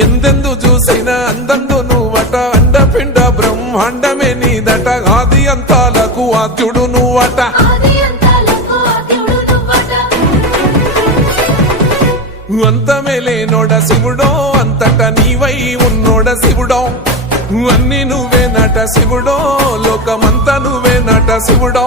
ఎందెందు చూసిన అందందు నువ్వట అండపిండ బ్రహ్మాండమే నీదట ఆది అంతాలకు ఆద్యుడు నువ్వట అంతమే లేనోడ శివుడో అంతట నీవై ఉన్నోడ శివుడో అన్ని నువ్వే నట శివుడో లోకమంతా నువ్వే నట శివుడో